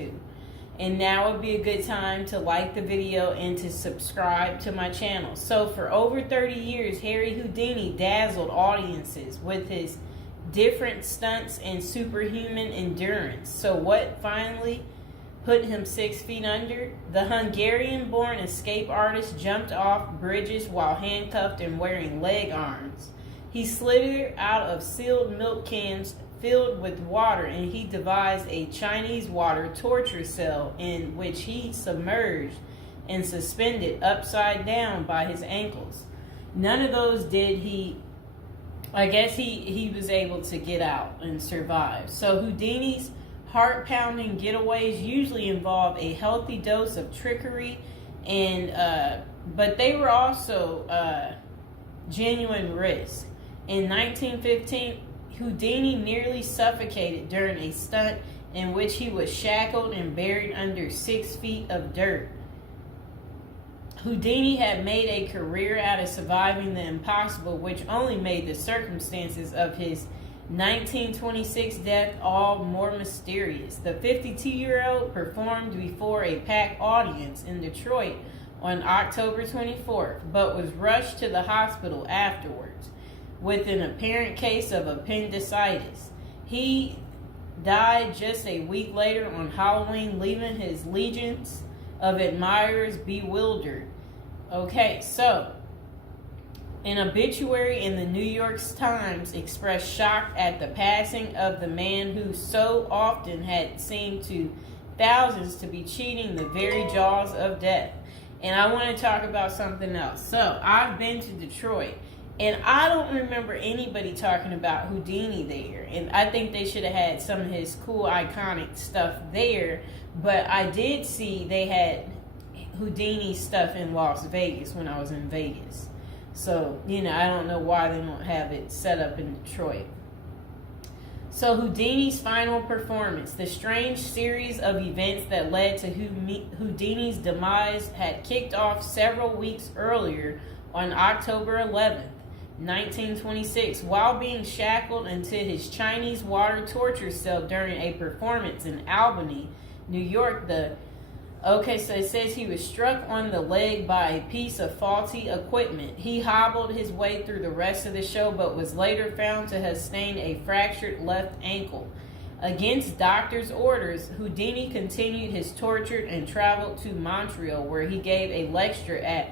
tattoo. And now would be a good time to like the video and to subscribe to my channel. So for over 30 years, Harry Houdini dazzled audiences with his different stunts and superhuman endurance. So what finally put him 6 feet under? The Hungarian-born escape artist jumped off bridges while handcuffed and wearing leg irons. He slithered out of sealed milk cans filled with water, and he devised a Chinese water torture cell in which he submerged and suspended upside down by his ankles. None of those did he. I guess he was able to get out and survive. So Houdini's heart-pounding getaways usually involve a healthy dose of trickery, and but they were also genuine risk. In 1915, Houdini nearly suffocated during a stunt in which he was shackled and buried under 6 feet of dirt. Houdini had made a career out of surviving the impossible, which only made the circumstances of his 1926 death all more mysterious. The 52-year-old performed before a packed audience in Detroit on October 24th, but was rushed to the hospital afterwards with an apparent case of appendicitis. He died just a week later on Halloween, leaving his legions of admirers bewildered. Okay, so an obituary in the New York Times expressed shock at the passing of the man who so often had seemed to thousands to be cheating the very jaws of death. And I want to talk about something else. So I've been to Detroit, and I don't remember anybody talking about Houdini there. And I think they should have had some of his cool, iconic stuff there. But I did see they had Houdini stuff in Las Vegas when I was in Vegas. So, I don't know why they don't have it set up in Detroit. So Houdini's final performance. The strange series of events that led to Houdini's demise had kicked off several weeks earlier on October 11th. 1926, while being shackled into his Chinese water torture cell during a performance in Albany, New York. So it says he was struck on the leg by a piece of faulty equipment. He hobbled his way through the rest of the show, but was later found to have sustained a fractured left ankle. Against doctors' orders, Houdini continued his torture and traveled to Montreal, where he gave a lecture at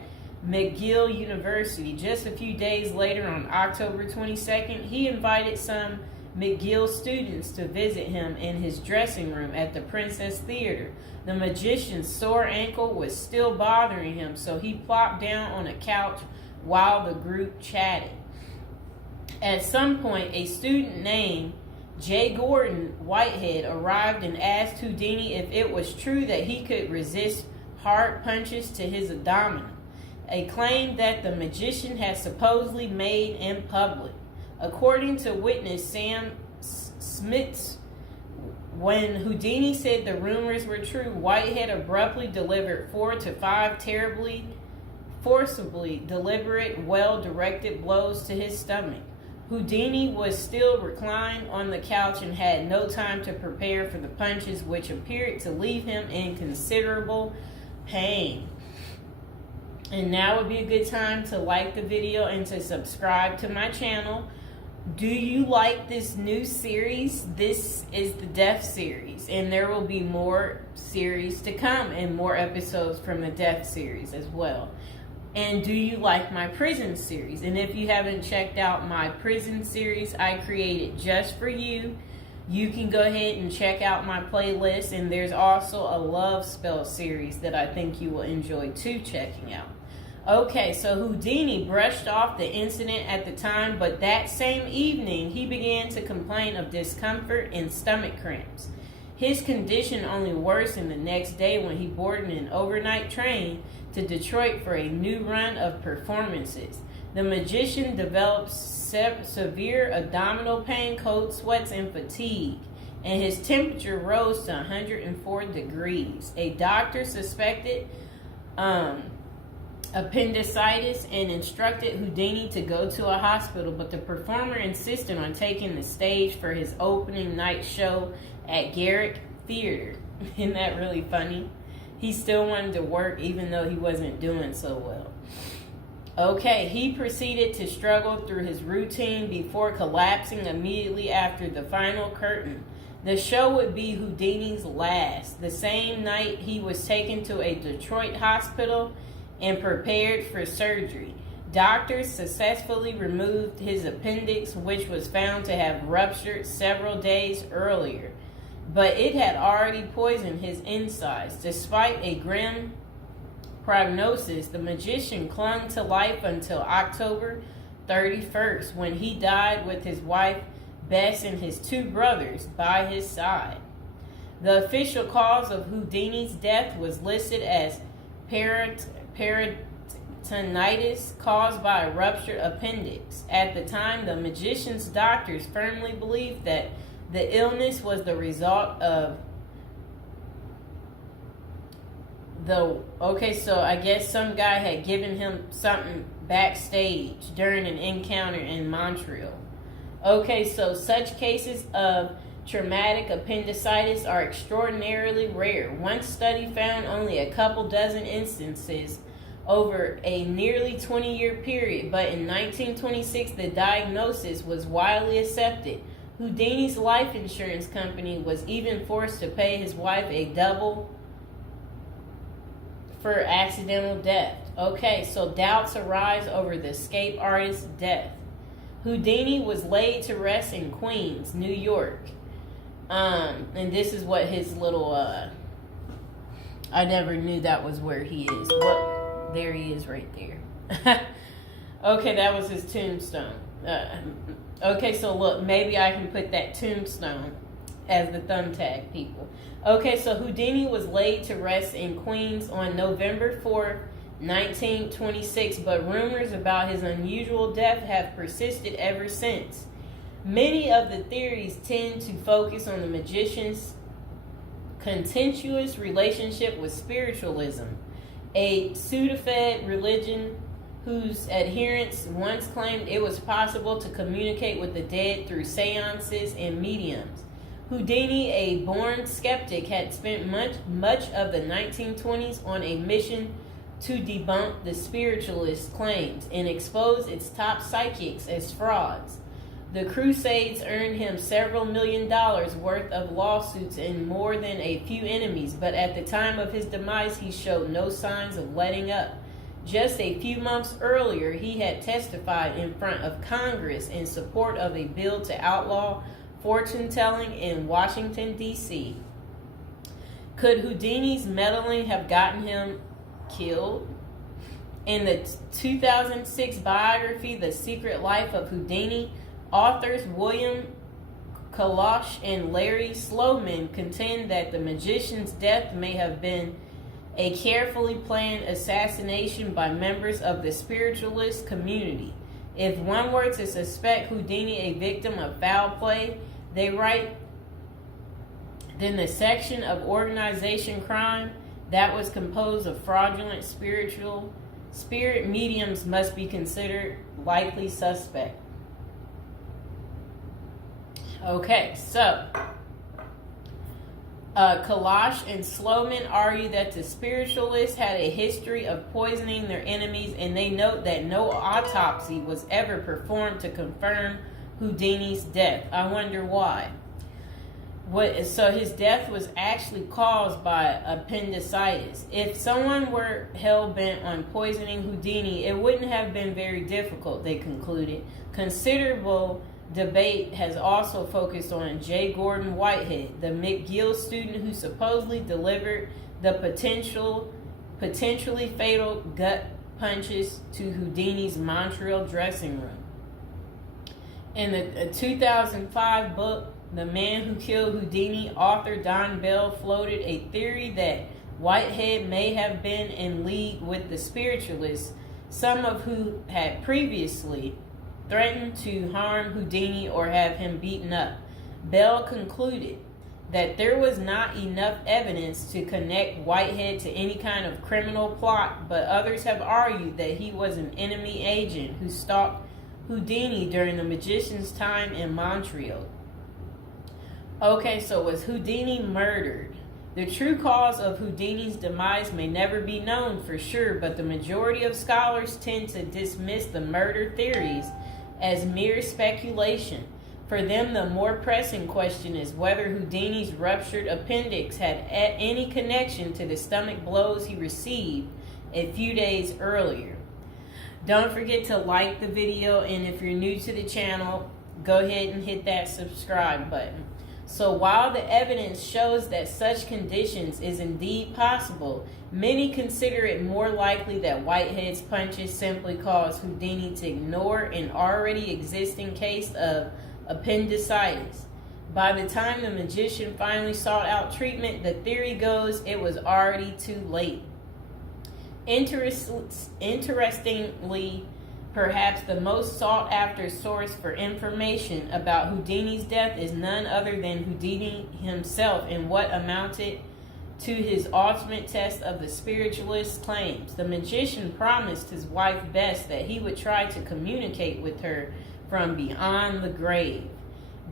McGill University. Just a few days later, on October 22nd, he invited some McGill students to visit him in his dressing room at the Princess Theater. The magician's sore ankle was still bothering him, so he plopped down on a couch while the group chatted. At some point, a student named J. Gordon Whitehead arrived and asked Houdini if it was true that he could resist hard punches to his abdomen, a claim that the magician had supposedly made in public. According to witness Sam Smits, when Houdini said the rumors were true, Whitehead abruptly delivered 4 to 5 terribly, forcibly deliberate, well-directed blows to his stomach. Houdini was still reclined on the couch and had no time to prepare for the punches, which appeared to leave him in considerable pain. And now would be a good time to like the video and to subscribe to my channel. Do you like this new series? This is the Death series, and there will be more series to come and more episodes from the Death series as well. And do you like my prison series? And if you haven't checked out my prison series I created just for you, you can go ahead and check out my playlist. And there's also a love spell series that I think you will enjoy too checking out. Okay, so Houdini brushed off the incident at the time, but that same evening he began to complain of discomfort and stomach cramps. His condition only worsened the next day when he boarded an overnight train to Detroit for a new run of performances. The magician developed severe abdominal pain, cold sweats, and fatigue, and his temperature rose to 104 degrees. A doctor suspected appendicitis and instructed Houdini to go to a hospital, but the performer insisted on taking the stage for his opening night show at Garrick theater. Isn't that really funny? He still wanted to work even though he wasn't doing so well. Okay, he proceeded to struggle through his routine before collapsing immediately after the final curtain. The show would be Houdini's last. The same night, he was taken to a Detroit hospital and prepared for surgery. Doctors successfully removed his appendix, which was found to have ruptured several days earlier, but it had already poisoned his insides. Despite a grim prognosis, the magician clung to life until October 31st, when he died with his wife Bess and his two brothers by his side. The official cause of Houdini's death was listed as peritonitis caused by a ruptured appendix. At the time, the magician's doctors firmly believed that the illness was the result of so I guess some guy had given him something backstage during an encounter in Montreal. Okay, so such cases of traumatic appendicitis are extraordinarily rare. One study found only a couple dozen instances over a nearly 20-year period, but in 1926 the diagnosis was widely accepted. Houdini's life insurance company was even forced to pay his wife a double for accidental death. Okay, so doubts arise over the escape artist's death. Houdini was laid to rest in Queens, New York. And this is what his little, I never knew that was where he is. Well, there he is right there. Okay, that was his tombstone. Okay, so look, maybe I can put that tombstone as the thumbtack, people. Okay, so Houdini was laid to rest in Queens on November 4th, 1926, but rumors about his unusual death have persisted ever since. Many of the theories tend to focus on the magician's contentious relationship with spiritualism, a pseudo-fed religion whose adherents once claimed it was possible to communicate with the dead through seances and mediums. Houdini, a born skeptic, had spent much of the 1920s on a mission to debunk the spiritualist claims and expose its top psychics as frauds. The Crusades earned him several $1 million worth of lawsuits and more than a few enemies, but at the time of his demise, he showed no signs of letting up. Just a few months earlier, he had testified in front of Congress in support of a bill to outlaw fortune-telling in Washington, D.C. Could Houdini's meddling have gotten him killed? In the 2006 biography, The Secret Life of Houdini, authors William Kalash and Larry Sloman contend that the magician's death may have been a carefully planned assassination by members of the spiritualist community. If one were to suspect Houdini a victim of foul play, they write, then the section of organization crime that was composed of fraudulent spirit mediums must be considered likely suspect. Okay, so Kalash and Sloman argue that the spiritualists had a history of poisoning their enemies, and they note that no autopsy was ever performed to confirm Houdini's death. I wonder why. So his death was actually caused by appendicitis. If someone were hell-bent on poisoning Houdini, it wouldn't have been very difficult, they concluded. Considerable debate has also focused on J. Gordon Whitehead, the McGill student who supposedly delivered the potentially fatal gut punches to Houdini's Montreal dressing room. In the 2005 book, The Man Who Killed Houdini, author Don Bell floated a theory that Whitehead may have been in league with the spiritualists, some of who had previously threatened to harm Houdini or have him beaten up. Bell concluded that there was not enough evidence to connect Whitehead to any kind of criminal plot, but others have argued that he was an enemy agent who stalked Houdini during the magician's time in Montreal. Okay, so was Houdini murdered? The true cause of Houdini's demise may never be known for sure, but the majority of scholars tend to dismiss the murder theories as mere speculation. For them, the more pressing question is whether Houdini's ruptured appendix had any connection to the stomach blows he received a few days earlier. Don't forget to like the video, and if you're new to the channel, go ahead and hit that subscribe button. So while the evidence shows that such conditions is indeed possible, many consider it more likely that Whitehead's punches simply caused Houdini to ignore an already existing case of appendicitis. By the time the magician finally sought out treatment, the theory goes it was already too late. Interestingly, perhaps the most sought after source for information about Houdini's death is none other than Houdini himself in what amounted to his ultimate test of the spiritualist's claims. The magician promised his wife Bess that he would try to communicate with her from beyond the grave.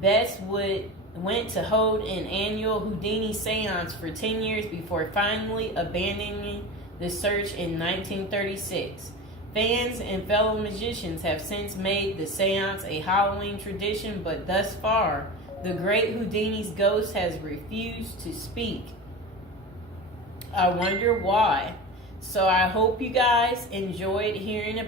Bess went to hold an annual Houdini seance for 10 years before finally abandoning the search in 1936. Fans and fellow magicians have since made the seance a Halloween tradition, but thus far, the great Houdini's ghost has refused to speak. I wonder why. So I hope you guys enjoyed hearing about